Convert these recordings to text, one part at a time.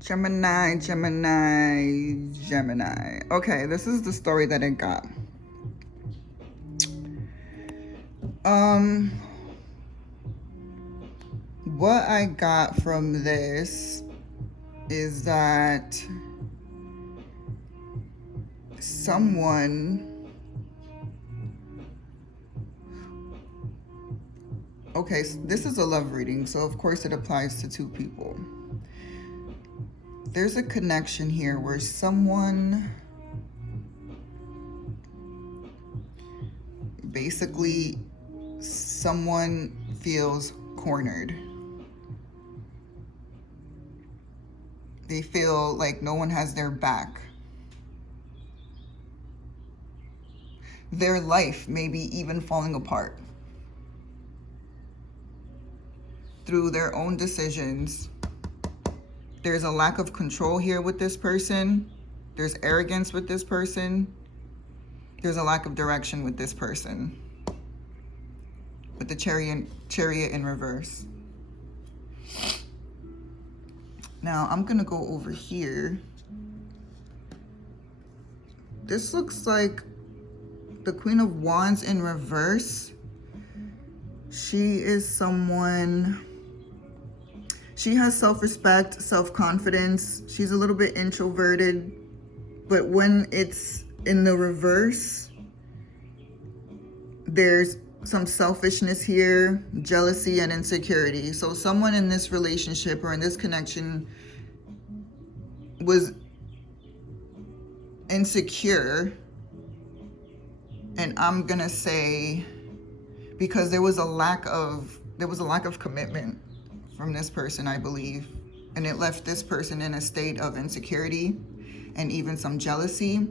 Gemini, Gemini, Gemini. Okay, this is the story that I got. What I got from this is that someone, okay, this is a love reading, so of course it applies to two people. There's a connection here where someone feels cornered. They feel like no one has their back. Their life may be even falling apart through their own decisions. There's a lack of control here with this person. There's arrogance with this person. There's a lack of direction with this person. With the chariot in reverse. Now I'm gonna go over here. This looks like the Queen of Wands in reverse. She is someone, she has self-respect, self-confidence. She's a little bit introverted, but when it's in the reverse, there's some selfishness here, jealousy and insecurity. So someone in this relationship or in this connection was insecure. And I'm gonna say because there was a lack of commitment from this person, I believe. And it left this person in a state of insecurity and even some jealousy.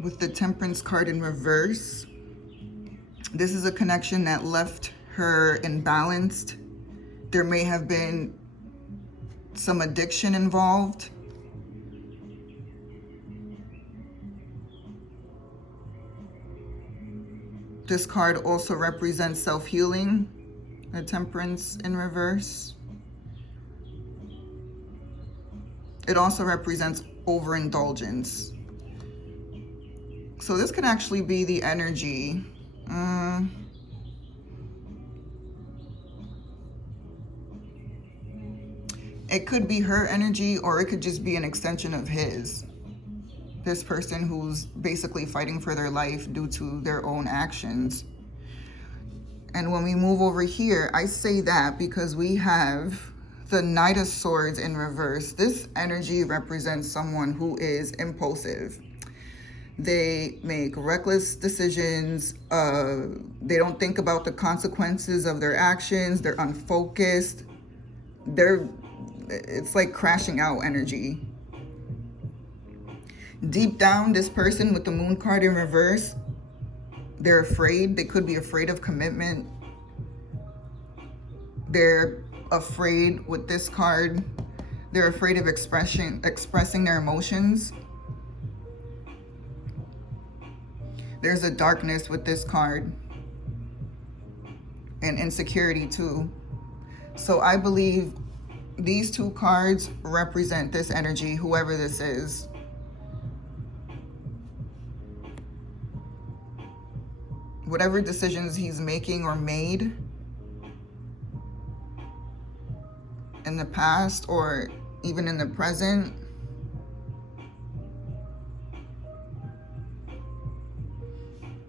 With the Temperance card in reverse, this is a connection that left her imbalanced. There may have been some addiction involved. This card also represents self-healing, the Temperance in reverse. It also represents overindulgence. So this could actually be the energy. It could be her energy, or it could just be an extension of his. This person who's basically fighting for their life due to their own actions. And when we move over here, I say that because we have the Knight of Swords in reverse. This energy represents someone who is impulsive. They make reckless decisions. They don't think about the consequences of their actions. They're unfocused. It's like crashing out energy. Deep down, this person with the Moon card in reverse, they're afraid. They could be afraid of commitment. They're afraid with this card. They're afraid of expressing their emotions. There's a darkness with this card. And insecurity too. So I believe these two cards represent this energy, whoever this is. Whatever decisions he's making or made in the past or even in the present,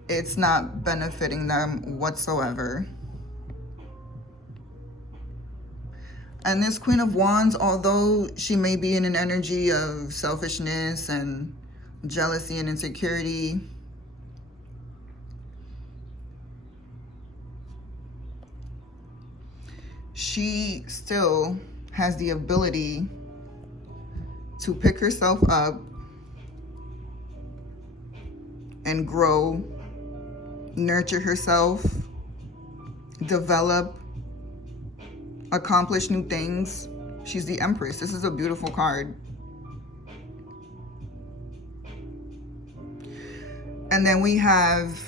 it's not benefiting them whatsoever. And this Queen of Wands, although she may be in an energy of selfishness and jealousy and insecurity, she still has the ability to pick herself up and grow, nurture herself, develop, accomplish new things. She's the Empress. This is a beautiful card. And then we have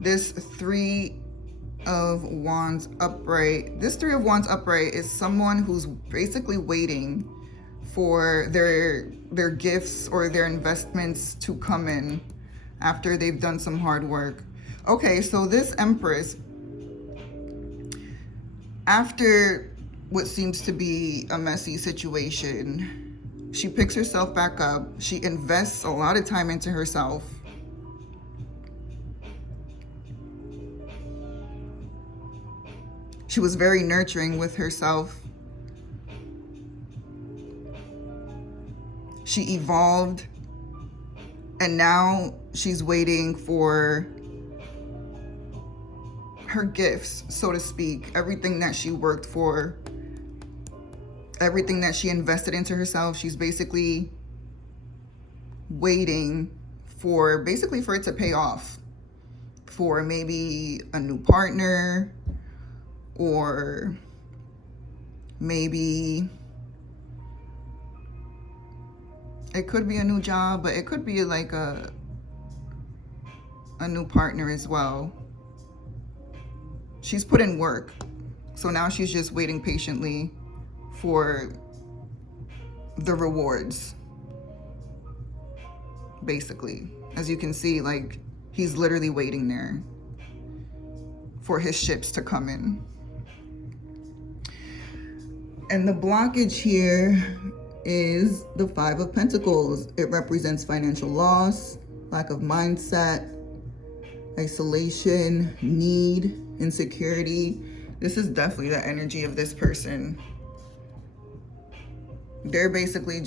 this Three of Wands upright. This Three of Wands upright is someone who's basically waiting for their gifts or their investments to come in after they've done some hard work. Okay, so this Empress, after what seems to be a messy situation, she picks herself back up. She invests a lot of time into herself. She was very nurturing with herself. She evolved, and now she's waiting for her gifts, so to speak. Everything that she worked for, everything that she invested into herself, she's basically waiting for it to pay off, for maybe a new partner, or maybe it could be a new job, but it could be like a new partner as well. She's put in work, so now she's just waiting patiently for the rewards, basically. As you can see, like, he's literally waiting there for his ships to come in. And the blockage here is the Five of Pentacles. It represents financial loss, lack of mindset, isolation, need, insecurity. This is definitely the energy of this person. They're basically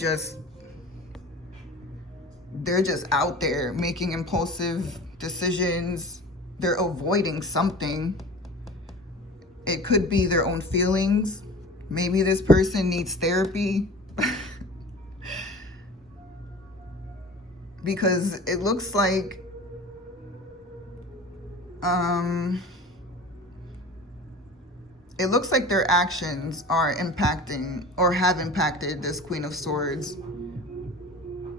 they're just out there making impulsive decisions. They're avoiding something. It could be their own feelings. Maybe this person needs therapy. Because it looks like their actions are impacting or have impacted this Queen of Swords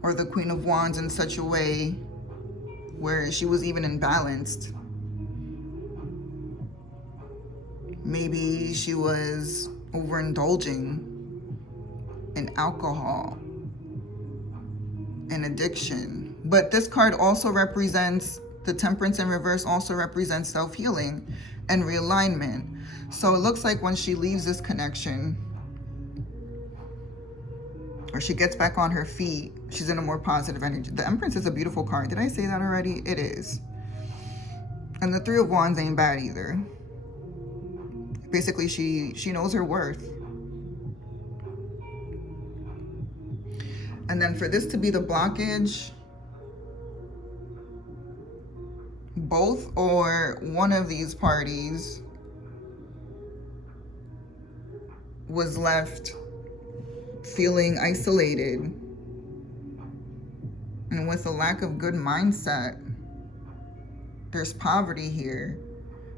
or the Queen of Wands in such a way where she was even imbalanced. Maybe she was overindulging in alcohol and addiction. But this card also represents, the Temperance in reverse also represents self-healing and realignment. So it looks like when she leaves this connection, or she gets back on her feet, she's in a more positive energy. The Empress is a beautiful card. Did I say that already? It is. And the Three of Wands ain't bad either. Basically, she knows her worth. And then for this to be the blockage, both or one of these parties was left feeling isolated and with a lack of good mindset. There's poverty here.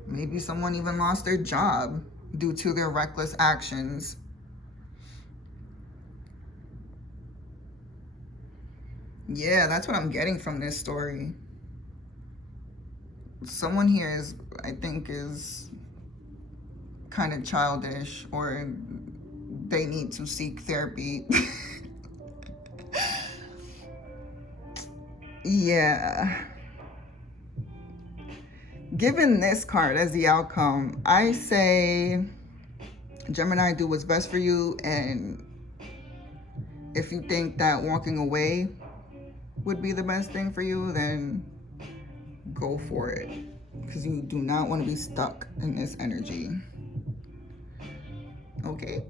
Maybe someone even lost their job due to their reckless actions. Yeah, that's what I'm getting from this story. Someone here is, I think, is kind of childish, or they need to seek therapy. Yeah. Given this card as the outcome, I say, Gemini, do what's best for you. And if you think that walking away would be the best thing for you, then go for it. Because you do not want to be stuck in this energy. Okay.